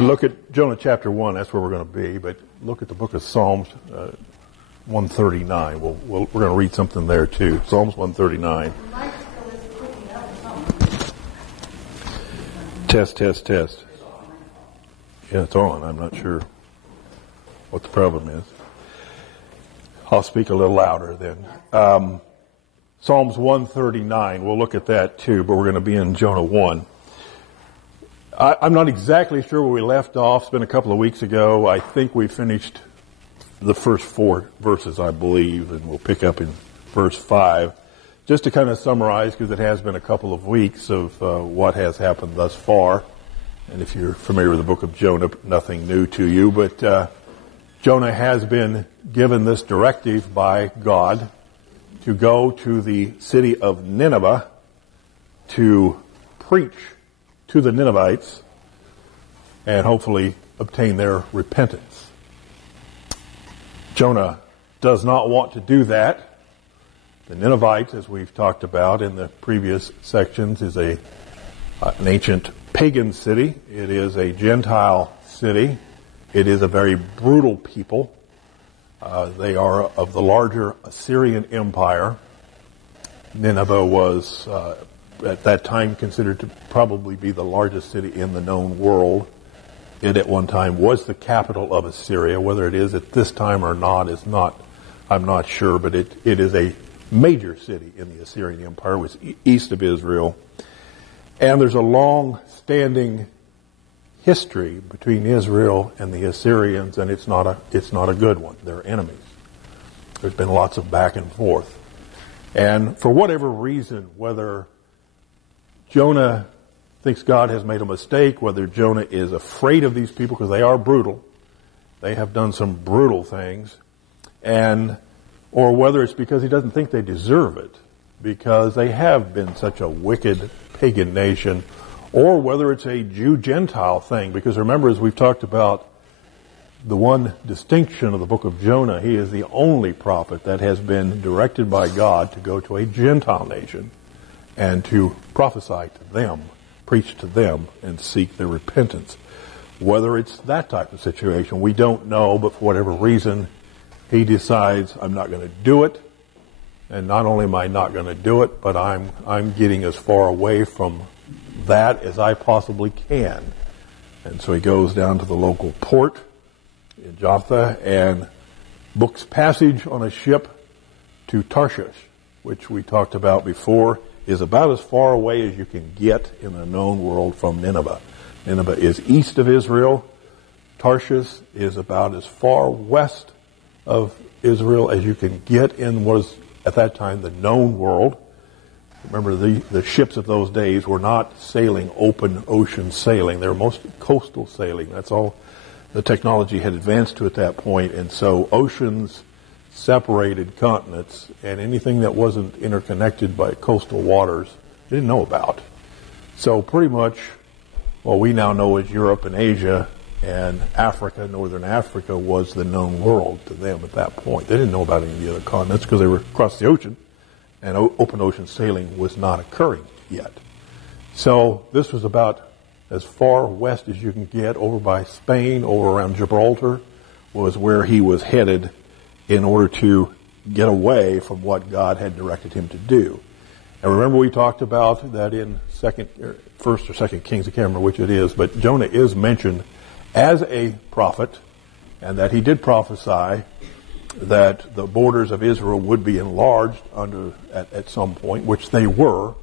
Look at Jonah chapter 1, that's where we're going to be, but look at the book of Psalms 139. We're going to read something there too. Psalms 139. Test. Yeah, it's on. I'm not sure what the problem is. I'll speak a little louder then. Psalms 139, we'll look at that too, but we're going to be in Jonah 1. I'm not exactly sure where we left off. It's been a couple of weeks ago. I think we finished the first 4 verses, I believe, and we'll pick up in verse 5. Just to kind of summarize, because it has been a couple of weeks of what has happened thus far. And if you're familiar with the book of Jonah, nothing new to you. But Jonah has been given this directive by God to go to the city of Nineveh to preach to the Ninevites and hopefully obtain their repentance. Jonah does not want to do that. The Ninevites, as we've talked about in the previous sections, is an ancient pagan city. It is a Gentile city. It is a very brutal people. They are of the larger Assyrian Empire. Nineveh was at that time considered to probably be the largest city in the known world. It at one time was the capital of Assyria. Whether it is at this time or not is not, I'm not sure, but it is a major city in the Assyrian Empire. It was east of Israel. And there's a long-standing history between Israel and the Assyrians, and it's not a good one. They're enemies. There's been lots of back and forth. And for whatever reason, whether Jonah thinks God has made a mistake, whether Jonah is afraid of these people because they are brutal, they have done some brutal things, or whether it's because he doesn't think they deserve it, because they have been such a wicked pagan nation, or whether it's a Jew-Gentile thing, because remember, as we've talked about, the one distinction of the book of Jonah, he is the only prophet that has been directed by God to go to a Gentile nation and to prophesy to them, preach to them, and seek their repentance. Whether it's that type of situation, we don't know, but for whatever reason, he decides, I'm not going to do it. And not only am I not going to do it, but I'm getting as far away from that as I possibly can. And so he goes down to the local port in Joppa and books passage on a ship to Tarshish, which we talked about before, is about as far away as you can get in the known world from Nineveh. Nineveh is east of Israel. Tarshish is about as far west of Israel as you can get in what was at that time the known world. Remember, the ships of those days were not sailing open ocean sailing. They were mostly coastal sailing. That's all the technology had advanced to at that point. And so oceans separated continents, and anything that wasn't interconnected by coastal waters, they didn't know about. So pretty much what we now know as Europe and Asia and Africa, northern Africa, was the known world to them at that point. They didn't know about any of the other continents because they were across the ocean, and open ocean sailing was not occurring yet. So this was about as far west as you can get, over by Spain, over around Gibraltar, was where he was headed in order to get away from what God had directed him to do. And remember, we talked about that in First or Second Kings, I can't remember which it is, but Jonah is mentioned as a prophet, and that he did prophesy that the borders of Israel would be enlarged at some point, which they were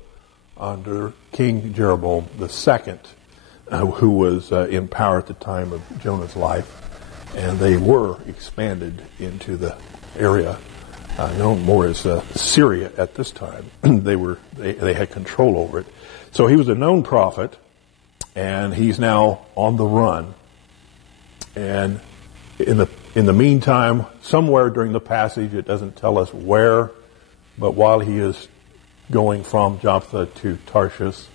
under King Jeroboam II, who was in power at the time of Jonah's life. And they were expanded into the area known more as Syria at this time. They had control over it. So he was a known prophet, and he's now on the run. And in the meantime, somewhere during the passage, it doesn't tell us where, but while he is going from Joppa to Tarshish,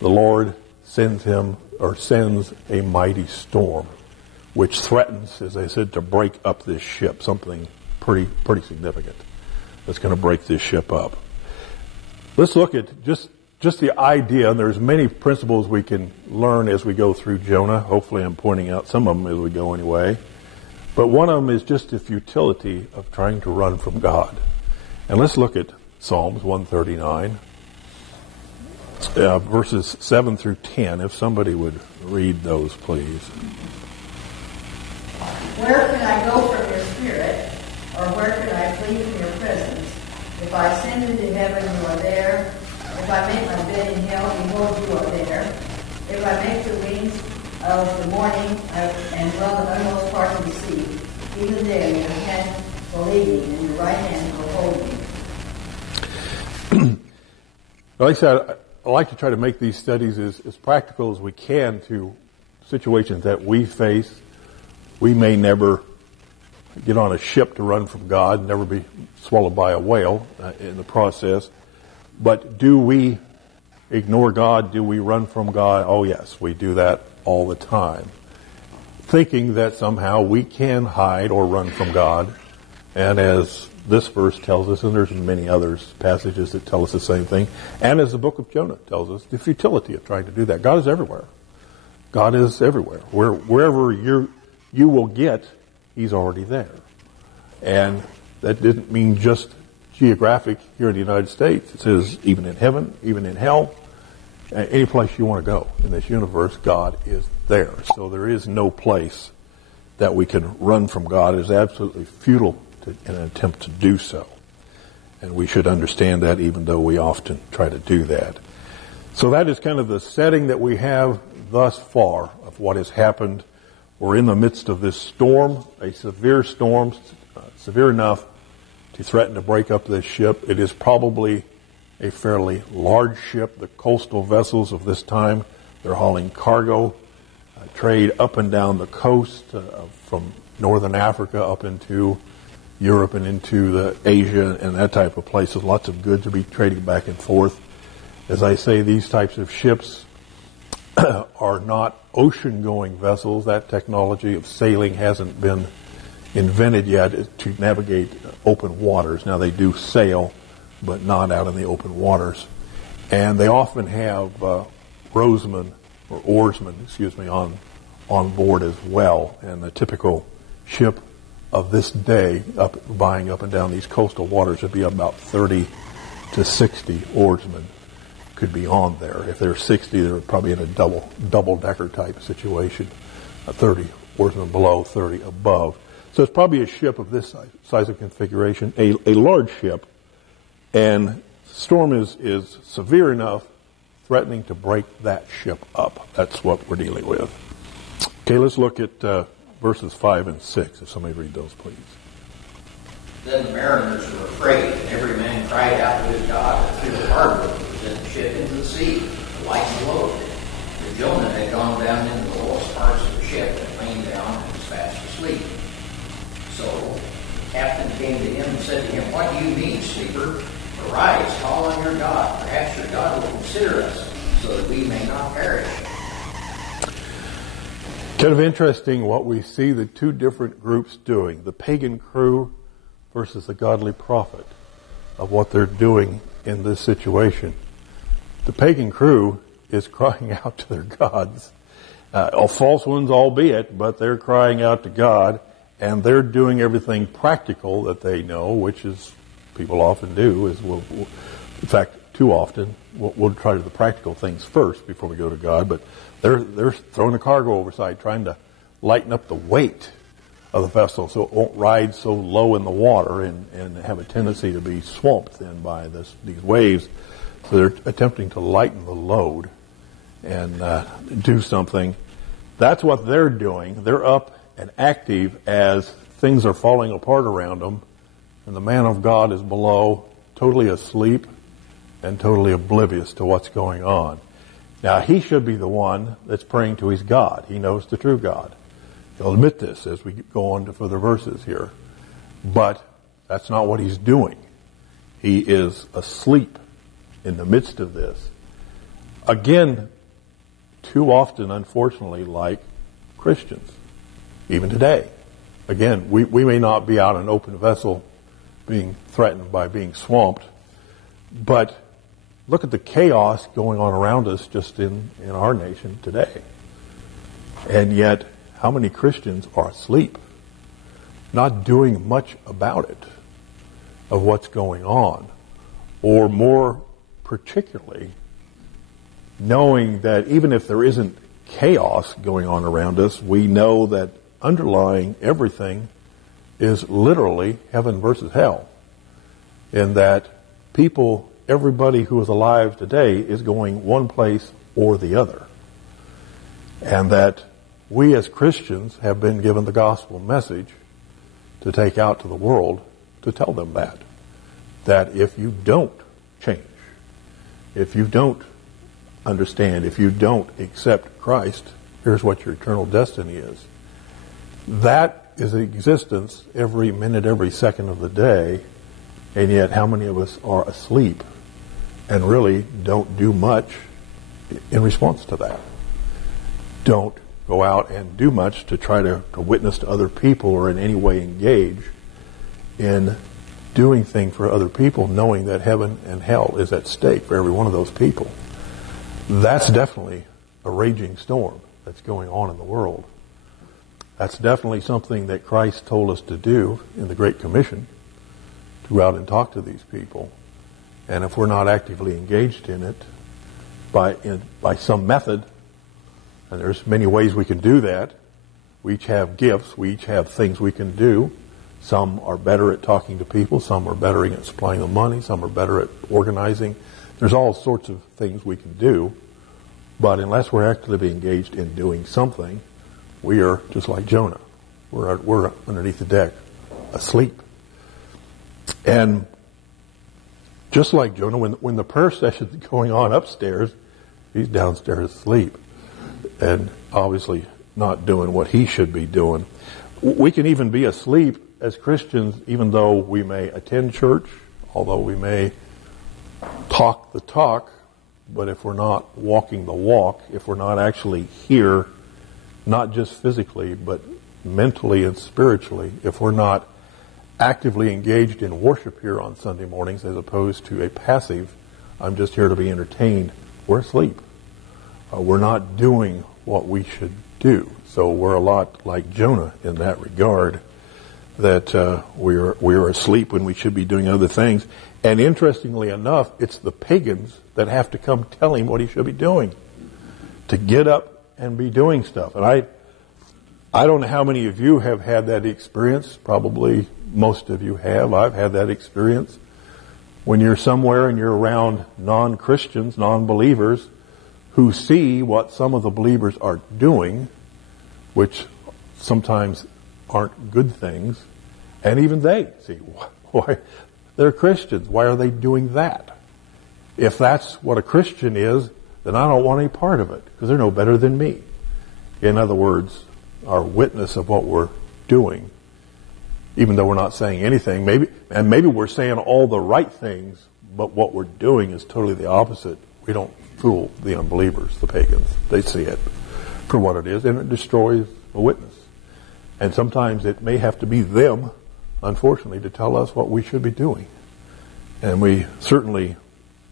the Lord sends a mighty storm, which threatens, as I said, to break up this ship, something pretty significant that's going to break this ship up. Let's look at just just the idea, and there's many principles we can learn as we go through Jonah. Hopefully I'm pointing out some of them as we go anyway. But one of them is just the futility of trying to run from God. And let's look at Psalms 139, verses 7 through 10. If somebody would read those, please. Where can I go from your spirit, or where can I flee from your presence? If I ascend into heaven, you are there. If I make my bed in hell, behold, you are there. If I make the wings of the morning and dwell in the uttermost part of the sea, even there your hand will lead me, and your right hand will hold me. Like I said, I like to try to make these studies as practical as we can to situations that we face. We may never get on a ship to run from God, never be swallowed by a whale in the process. But do we ignore God? Do we run from God? Oh yes, we do that all the time. Thinking that somehow we can hide or run from God. And as this verse tells us, and there's many other passages that tell us the same thing, and as the book of Jonah tells us, the futility of trying to do that. God is everywhere. God is everywhere. Wherever you will get, He's already there. And that didn't mean just geographic here in the United States. It says even in heaven, even in hell, any place you want to go in this universe, God is there. So there is no place that we can run from God. It is absolutely futile in an attempt to do so. And we should understand that, even though we often try to do that. So that is kind of the setting that we have thus far of what has happened. We're in the midst of this storm, a severe storm, severe enough to threaten to break up this ship. It is probably a fairly large ship. The coastal vessels of this time, they're hauling cargo, trade up and down the coast from northern Africa up into Europe and into the Asia and that type of places. Lots of goods will be trading back and forth. As I say, these types of ships are not ocean-going vessels. That technology of sailing hasn't been invented yet to navigate open waters. Now they do sail, but not out in the open waters. And they often have oarsmen on board as well. And the typical ship of this day, buying up and down these coastal waters, would be about 30 to 60 oarsmen could be on there. If they're 60, they're probably in a double-decker type situation. 30 oarsmen below, 30 above. So it's probably a ship of this size of configuration, a large ship, and the storm is severe enough, threatening to break that ship up. That's what we're dealing with. Okay, let's look at verses 5 and 6. If somebody read those, please. Then the mariners were afraid, and every man cried out to his God, and threw the harbor to present the ship into the sea, to lighten the load. But Jonah had gone down into the lowest parts of the ship and lain down and was fast asleep. So the captain came to him and said to him, "What do you mean, sleeper? Arise, call on your God. Perhaps your God will consider us, so that we may not perish." Kind of interesting what we see the two different groups doing. The pagan crew versus the godly prophet, of what they're doing in this situation. The pagan crew is crying out to their gods. False ones albeit, but they're crying out to God, and they're doing everything practical that they know, which is, people often do, in fact, too often, we'll try to do the practical things first before we go to God, but they're throwing the cargo overside, trying to lighten up the weight of the vessel so it won't ride so low in the water and have a tendency to be swamped then by these waves. So they're attempting to lighten the load and do something. That's what they're doing. They're up and active as things are falling apart around them, and the man of God is below, totally asleep and totally oblivious to what's going on. Now, he should be the one that's praying to his God. He knows the true God. He'll admit this as we go on to further verses here. But that's not what he's doing. He is asleep in the midst of this. Again, too often, unfortunately, like Christians, even today. Again, we may not be out in an open vessel being threatened by being swamped, but look at the chaos going on around us just in our nation today. And yet, how many Christians are asleep, not doing much about it, of what's going on, or more particularly, knowing that even if there isn't chaos going on around us, we know that underlying everything is literally heaven versus hell, in that people, everybody who is alive today is going one place or the other, and that we as Christians have been given the gospel message to take out to the world to tell them that if you don't change, if you don't understand, if you don't accept Christ, here's what your eternal destiny is. That is existence every minute, every second of the day, and yet how many of us are asleep and really don't do much in response to that? Don't go out and do much to try to witness to other people or in any way engage in doing things for other people, knowing that heaven and hell is at stake for every one of those people. That's definitely a raging storm that's going on in the world. That's definitely something that Christ told us to do in the Great Commission, to go out and talk to these people. And if we're not actively engaged in it by some method, and there's many ways we can do that. We each have gifts. We each have things we can do. Some are better at talking to people. Some are better at supplying the money. Some are better at organizing. There's all sorts of things we can do. But unless we're actively engaged in doing something, we are just like Jonah. We're underneath the deck, asleep. And just like Jonah, when the prayer session's going on upstairs, he's downstairs asleep, and obviously not doing what he should be doing. We can even be asleep as Christians, even though we may attend church, although we may talk the talk, but if we're not walking the walk, if we're not actually here, not just physically, but mentally and spiritually, if we're not actively engaged in worship here on Sunday mornings as opposed to a passive, I'm just here to be entertained, we're asleep. We're not doing what we should do. So we're a lot like Jonah in that regard, that we're asleep when we should be doing other things. And interestingly enough, it's the pagans that have to come tell him what he should be doing, to get up and be doing stuff. And I don't know how many of you have had that experience. Probably most of you have. I've had that experience. When you're somewhere and you're around non-Christians, non-believers, who see what some of the believers are doing, which sometimes aren't good things, and even they see, why they're Christians. Why are they doing that? If that's what a Christian is, then I don't want any part of it, because they're no better than me. In other words, our witness of what we're doing, even though we're not saying anything, maybe we're saying all the right things, but what we're doing is totally the opposite. We don't fool the unbelievers, the pagans. They see it for what it is, and it destroys a witness. And sometimes it may have to be them, unfortunately, to tell us what we should be doing. And we certainly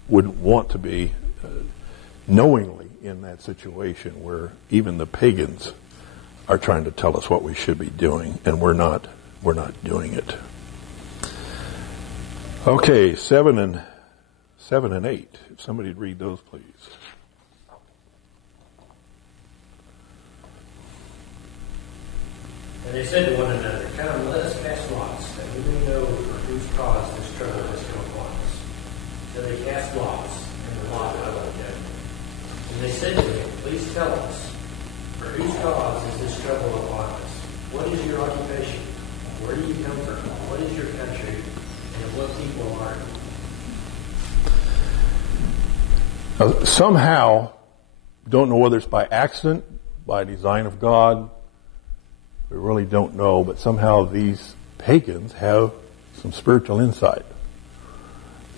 wouldn't want to be knowingly in that situation where even the pagans are trying to tell us what we should be doing, and we're not doing it. Okay, 7 and 8. If somebody'd read those, please. And they said to one another, "Come, let us cast lots, that we may know for whose cause this trouble has come upon us." So they cast lots, and the lot fell on Jonah. And they said to him, "Please tell us, for whose cause is this trouble upon us? What is your occupation? Where do you come from? What is your country? And of what people are you?" Somehow, don't know whether it's by accident, by design of God, we really don't know, but somehow these pagans have some spiritual insight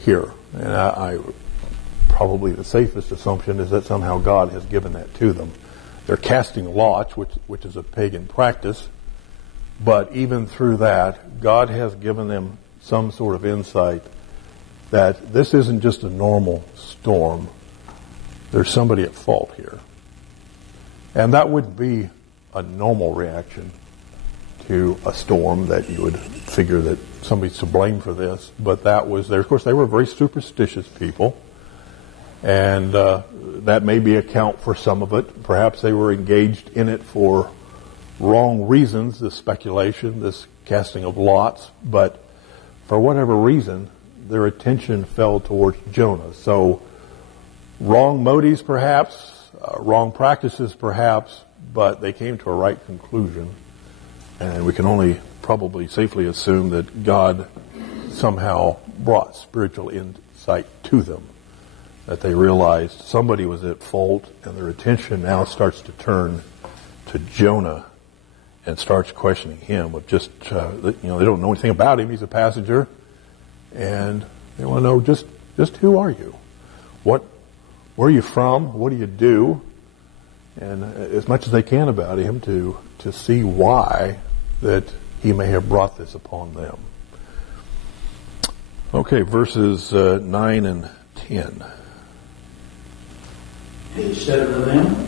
here. And I probably the safest assumption is that somehow God has given that to them. They're casting lots, which is a pagan practice, but even through that, God has given them some sort of insight that this isn't just a normal storm. There's somebody at fault here. And that wouldn't be a normal reaction to a storm, that you would figure that somebody's to blame for this. But that was there. Of course, they were very superstitious people. And that may be account for some of it. Perhaps they were engaged in it for wrong reasons, this speculation, this casting of lots. But for whatever reason, their attention fell towards Jonah. So wrong motives perhaps, wrong practices perhaps, but they came to a right conclusion. And we can only probably safely assume that God somehow brought spiritual insight to them, that they realized somebody was at fault, and their attention now starts to turn to Jonah and starts questioning him of just, they don't know anything about him. He's a passenger, and they want to know just who are you? Where are you from? What do you do? And as much as they can about him to see why that he may have brought this upon them. Okay, verses 9 and 10. He said unto them,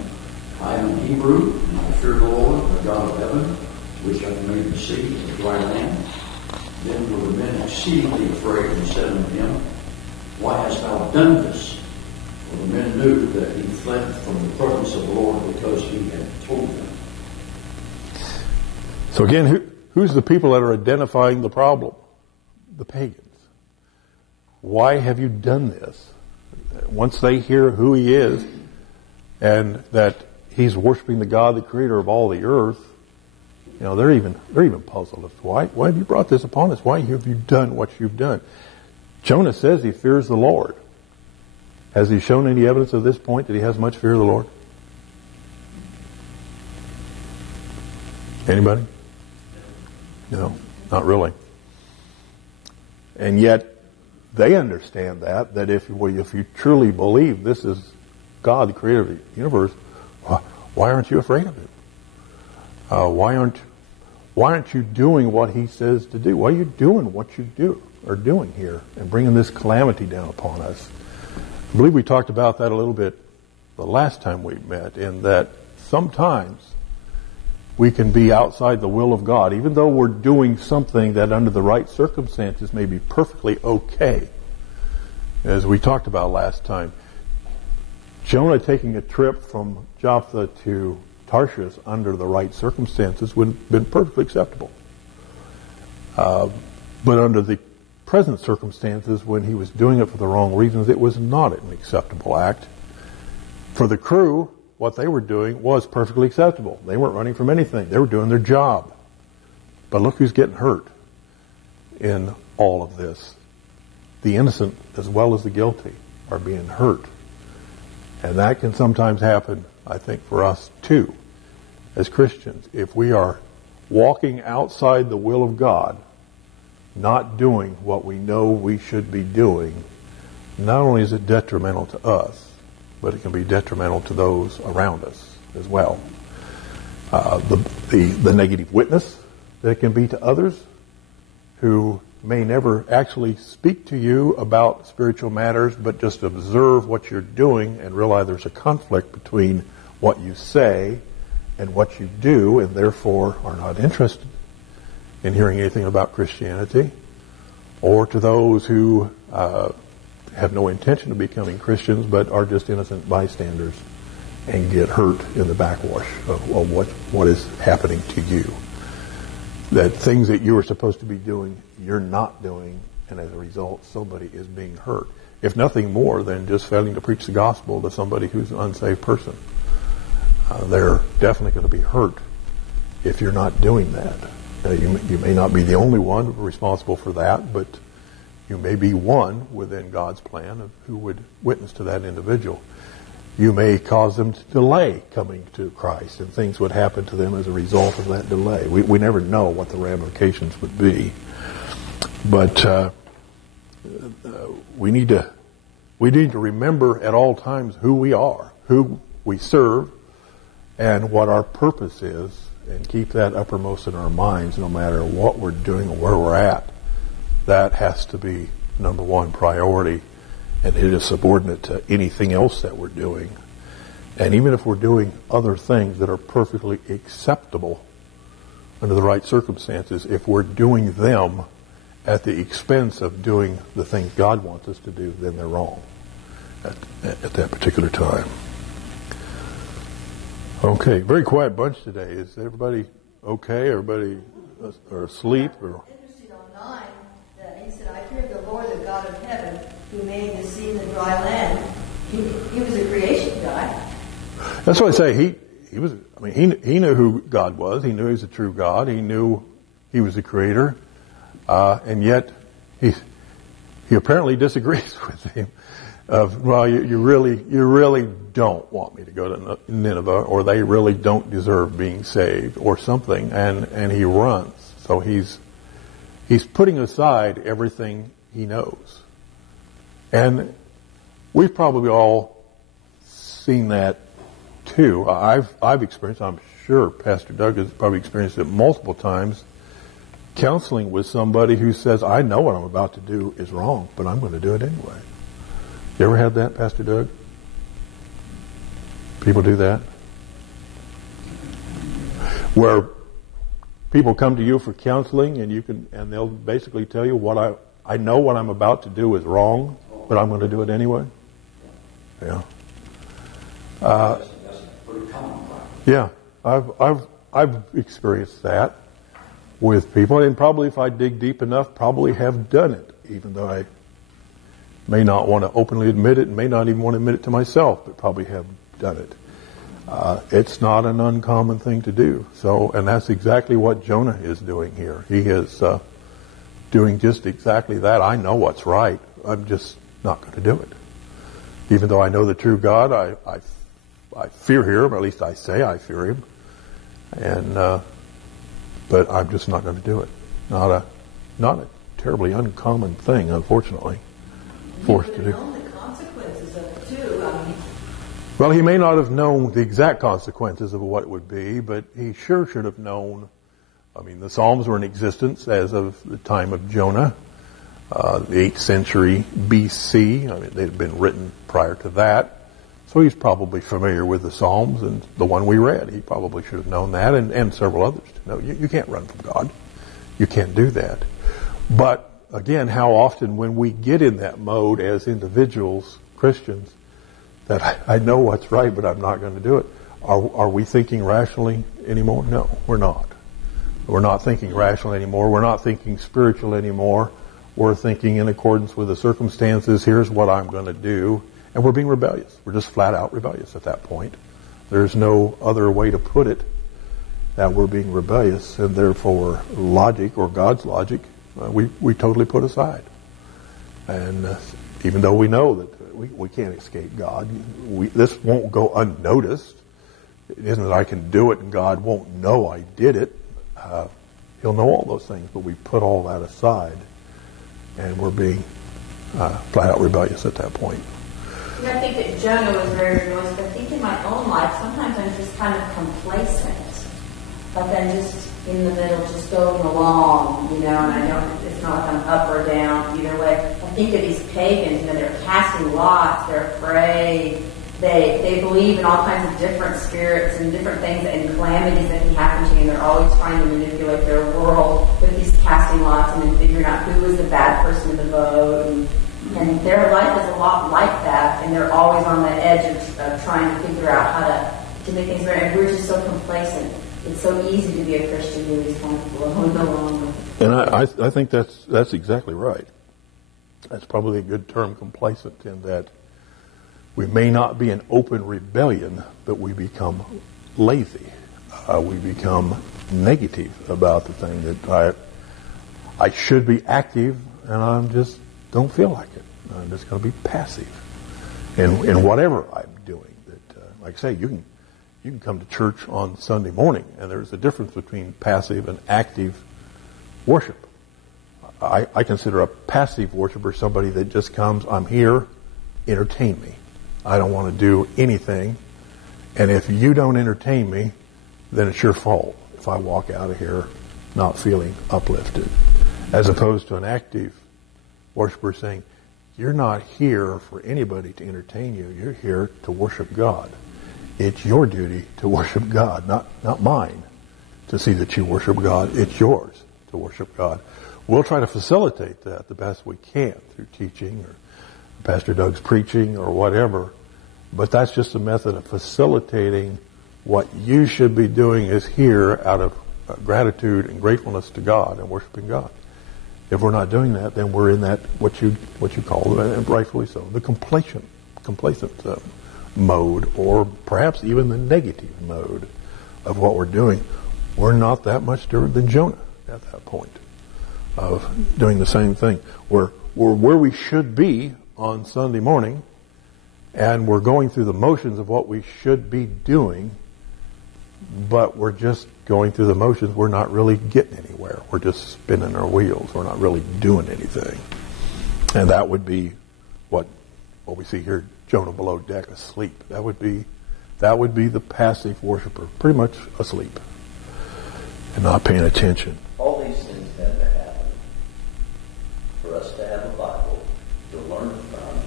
I am Hebrew, and I fear the Lord, the God of heaven, which hath made the sea and the dry land. Then were the men exceedingly afraid, and said unto him, Why hast thou done this? For the men knew that he fled from the presence of the Lord, because he had told them. So again, who's the people that are identifying the problem? The pagans. Why have you done this? Once they hear who he is, and that he's worshiping the God, the creator of all the earth, they're even puzzled as to why have you brought this upon us? Why have you done what you've done? Jonah says he fears the Lord. Has he shown any evidence at this point that he has much fear of the Lord? Anybody? No, not really. And yet, they understand that if you truly believe this is God, the creator of the universe, why aren't you afraid of him? Why aren't you doing what he says to do? Why are you doing what you are doing here and bringing this calamity down upon us? I believe we talked about that a little bit the last time we met, in that sometimes we can be outside the will of God, even though we're doing something that under the right circumstances may be perfectly okay. As we talked about last time, Jonah taking a trip from Joppa to Tarshish under the right circumstances would have been perfectly acceptable. But under the present circumstances, when he was doing it for the wrong reasons, it was not an acceptable act. For the crew, what they were doing was perfectly acceptable. They weren't running from anything. They were doing their job. But look who's getting hurt in all of this. The innocent as well as the guilty are being hurt. And that can sometimes happen, I think, for us too, as Christians. If we are walking outside the will of God, not doing what we know we should be doing, not only is it detrimental to us, but it can be detrimental to those around us as well. The negative witness that it can be to others who may never actually speak to you about spiritual matters, but just observe what you're doing and realize there's a conflict between what you say and what you do, and therefore are not interested in hearing anything about Christianity. Or to those who have no intention of becoming Christians, but are just innocent bystanders and get hurt in the backwash of what is happening to you. That things that you were supposed to be doing, you're not doing, and as a result, somebody is being hurt. If nothing more than just failing to preach the gospel to somebody who's an unsaved person. They're definitely going to be hurt if you're not doing that. You may not be the only one responsible for that, but you may be one within God's plan of who would witness to that individual. You may cause them to delay coming to Christ, and things would happen to them as a result of that delay. We never know what the ramifications would be. But we need to remember at all times who we are, who we serve, and what our purpose is, and keep that uppermost in our minds no matter what we're doing or where we're at. That has to be number one priority, and it is subordinate to anything else that we're doing. And even if we're doing other things that are perfectly acceptable under the right circumstances, if we're doing them at the expense of doing the things God wants us to do, then they're wrong at that particular time. Okay, very quiet bunch today. Is everybody okay? Everybody are asleep? Or? Interesting on 9 that he said, I fear the Lord, the God of heaven, who made the sea and the dry land. He was a creation guy. That's what I say. He was. I mean, he knew who God was. He knew he was a true God. He knew he was the creator, and yet he apparently disagrees with him. Well, you really don't want me to go to Nineveh, or they really don't deserve being saved, or something, and he runs. So he's putting aside everything he knows, and we've probably all seen that too. I've experienced. I'm sure Pastor Doug has probably experienced it multiple times. Counseling with somebody who says, "I know what I'm about to do is wrong, but I'm going to do it anyway." You ever had that, Pastor Doug? People do that? Where people come to you for counseling and they'll basically tell you I know what I'm about to do is wrong, but I'm going to do it anyway? Yeah. That's pretty common practice. Yeah. I've experienced that with people, and probably if I dig deep enough, probably have done it, even though I may not want to openly admit it, and may not even want to admit it to myself, but probably have done it. It's not an uncommon thing to do. So, and that's exactly what Jonah is doing here. He is doing just exactly that. I know what's right. I'm just not going to do it. Even though I know the true God, I fear him, or at least I say I fear him, and but I'm just not going to do it. Not a terribly uncommon thing, unfortunately. Forced to do. He would have known the consequences of it too. Well, he may not have known the exact consequences of what it would be, but he sure should have known. I mean, the Psalms were in existence as of the time of Jonah, the 8th century B.C. I mean, they had been written prior to that. So he's probably familiar with the Psalms and the one we read. He probably should have known that, and several others to know. You can't run from God. You can't do that. But again, how often when we get in that mode as individuals, Christians, that I know what's right, but I'm not going to do it, are we thinking rationally anymore? No, we're not. We're not thinking rationally anymore. We're not thinking spiritual anymore. We're thinking in accordance with the circumstances. Here's what I'm going to do. And we're being rebellious. We're just flat out rebellious at that point. There's no other way to put it, that we're being rebellious, and therefore logic, or God's logic, we totally put aside. And even though we know that we can't escape God, this won't go unnoticed. It isn't that I can do it and God won't know I did it. He'll know all those things, but we put all that aside, and we're being flat out rebellious at that point. I think that Jonah was very rebellious, but I think in my own life, sometimes I'm just kind of complacent. Like I'm just in the middle, just going along, and I don't, it's not like I'm up or down either way. I think of these pagans, they're casting lots, they're afraid, they believe in all kinds of different spirits and different things and calamities that can happen to you, and they're always trying to manipulate their world with these casting lots and then figuring out who is the bad person in the boat, and their life is a lot like that, and they're always on the edge of trying to figure out how to make things better, and we're just so complacent. It's so easy to be a Christian who is kind of blown along with it. And I think that's exactly right. That's probably a good term, complacent, in that we may not be in open rebellion, but we become lazy. We become negative about the thing that I should be active, and I just don't feel like it. I'm just going to be passive in whatever I'm doing. That, like I say, you can come to church on Sunday morning, and there's a difference between passive and active worship. I consider a passive worshiper somebody that just comes, I'm here, entertain me. I don't want to do anything, and if you don't entertain me, then it's your fault if I walk out of here not feeling uplifted. As opposed to an active worshiper is saying, you're not here for anybody to entertain you. You're here to worship God. It's your duty to worship God, not mine to see that you worship God. It's yours to worship God. We'll try to facilitate that the best we can through teaching or Pastor Doug's preaching or whatever. But that's just a method of facilitating what you should be doing is here out of gratitude and gratefulness to God and worshiping God. If we're not doing that, then we're in that what you call, and rightfully so, the complacent mode, or perhaps even the negative mode of what we're doing. We're not that much different than Jonah at that point of doing the same thing. We're where we should be on Sunday morning, and we're going through the motions of what we should be doing, but we're just going through the motions. We're not really getting anywhere. We're just spinning our wheels. We're not really doing anything. And that would be what we see here, Jonah below deck asleep. That would be the passive worshiper, pretty much asleep and not paying attention. All these things had to happen for us to have a Bible to learn from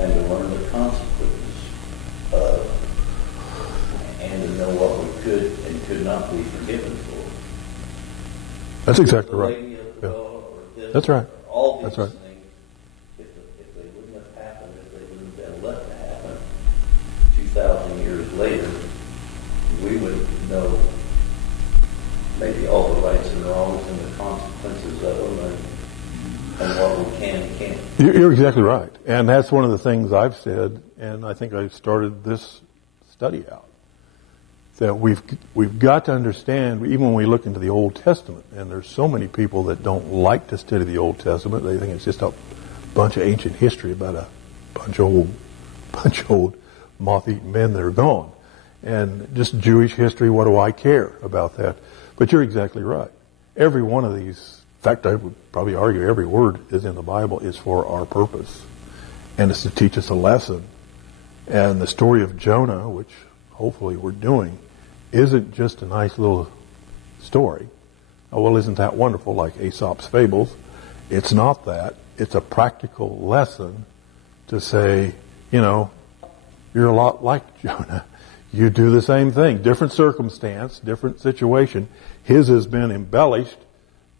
and to learn the consequences of, and to know what we could and could not be forgiven for. That's exactly right. Yeah. That's right. All these That's right. things, if they wouldn't have happened, if they wouldn't have been left to happen 2,000 years later, we would know maybe all the rights and wrongs and the consequences of them and what we can and can't. You're exactly right. And that's one of the things I've said, and I think I started this study out, that we've got to understand, even when we look into the Old Testament, and there's so many people that don't like to study the Old Testament. They think it's just a bunch of ancient history about a bunch of old moth-eaten men that are gone. And just Jewish history, what do I care about that? But you're exactly right. Every one of these, in fact, I would probably argue every word is in the Bible is for our purpose. And it's to teach us a lesson. And the story of Jonah, which hopefully we're doing, isn't just a nice little story. Oh, well, isn't that wonderful, like Aesop's fables? It's not that. It's a practical lesson to say, you're a lot like Jonah. You do the same thing. Different circumstance, different situation. His has been embellished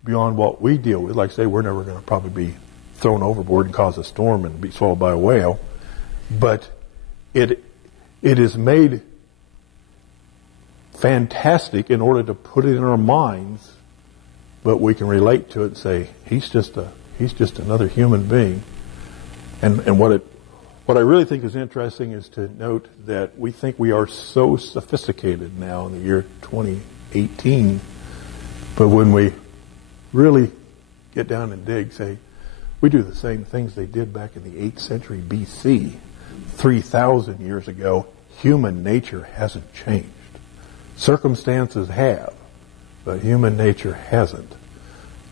beyond what we deal with. Like I say, we're never going to probably be thrown overboard and cause a storm and be swallowed by a whale. But it is made fantastic in order to put it in our minds, but we can relate to it and say, he's just another human being. And what I really think is interesting is to note that we think we are so sophisticated now in the year 2018, but when we really get down and dig, say, we do the same things they did back in the 8th century BC. 3,000 years ago, human nature hasn't changed. Circumstances have, but human nature hasn't.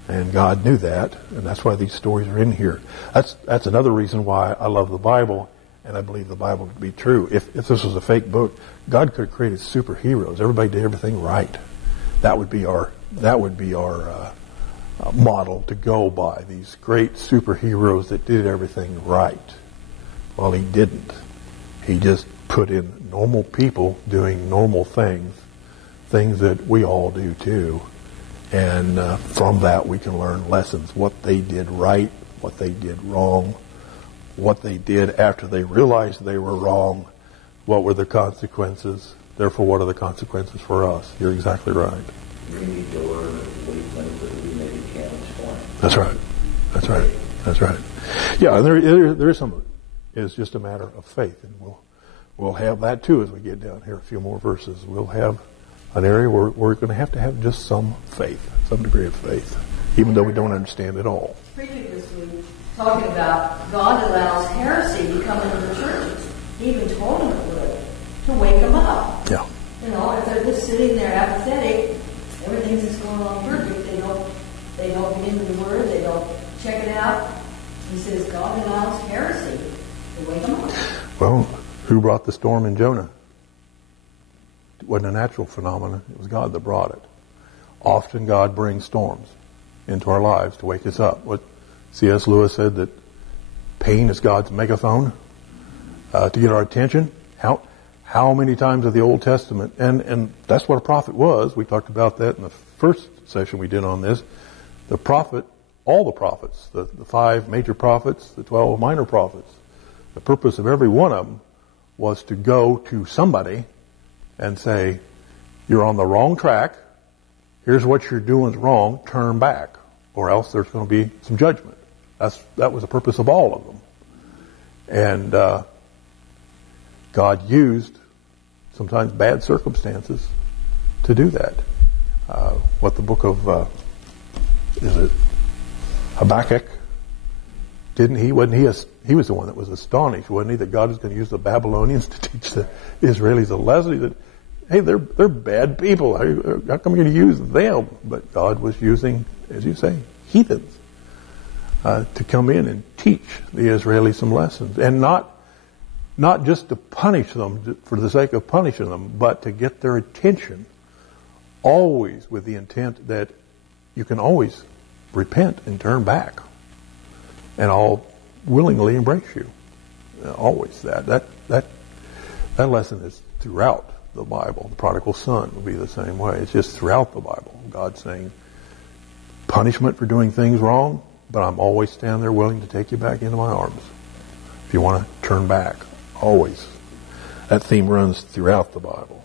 And God knew that, and that's why these stories are in here. That's another reason why I love the Bible, and I believe the Bible to be true. If this was a fake book, God could have created superheroes. Everybody did everything right. That would be our model to go by. These great superheroes that did everything right. Well, He didn't. He just put in normal people doing normal things that we all do too. And from that we can learn lessons, what they did right, what they did wrong, what they did after they realized they were wrong, what were the consequences, therefore what are the consequences for us. You're exactly right. We need to learn and believe things that we maybe can't explain. That's right. That's right. That's right. Yeah, and there is some, it's just a matter of faith, and we'll have that too as we get down here a few more verses. We'll have an area where we're going to have just some faith, some degree of faith, even though we don't understand it all. Preacher this week talking about God allows heresy to come into the churches. He even told them it would, to wake them up. Yeah. If they're just sitting there apathetic, everything's just going along perfect. They don't get into the Word. They don't check it out. He says God allows heresy to wake them up. Well, who brought the storm in Jonah? It wasn't a natural phenomenon. It was God that brought it. Often God brings storms into our lives to wake us up. C.S. Lewis said that pain is God's megaphone to get our attention. How many times of the Old Testament, and that's what a prophet was. We talked about that in the first session we did on this. The prophet, all the prophets, the 5 major prophets, the 12 minor prophets, the purpose of every one of them was to go to somebody and say, you're on the wrong track, here's what you're doing is wrong, turn back, or else there's going to be some judgment. That was the purpose of all of them. And God used sometimes bad circumstances to do that. What the book of, is it Habakkuk? He was the one that was astonished, wasn't he, that God is going to use the Babylonians to teach the Israelis a lesson. He said, hey, they're bad people. How come you're going to use them? But God was using, as you say, heathens to come in and teach the Israelis some lessons. And not just to punish them for the sake of punishing them, but to get their attention, always with the intent that you can always repent and turn back. And I'll willingly embrace you. Always that lesson is throughout the Bible. The prodigal son will be the same way. It's just throughout the Bible. God saying, punishment for doing things wrong, but I'm always standing there willing to take you back into my arms. If you want to turn back, always. That theme runs throughout the Bible.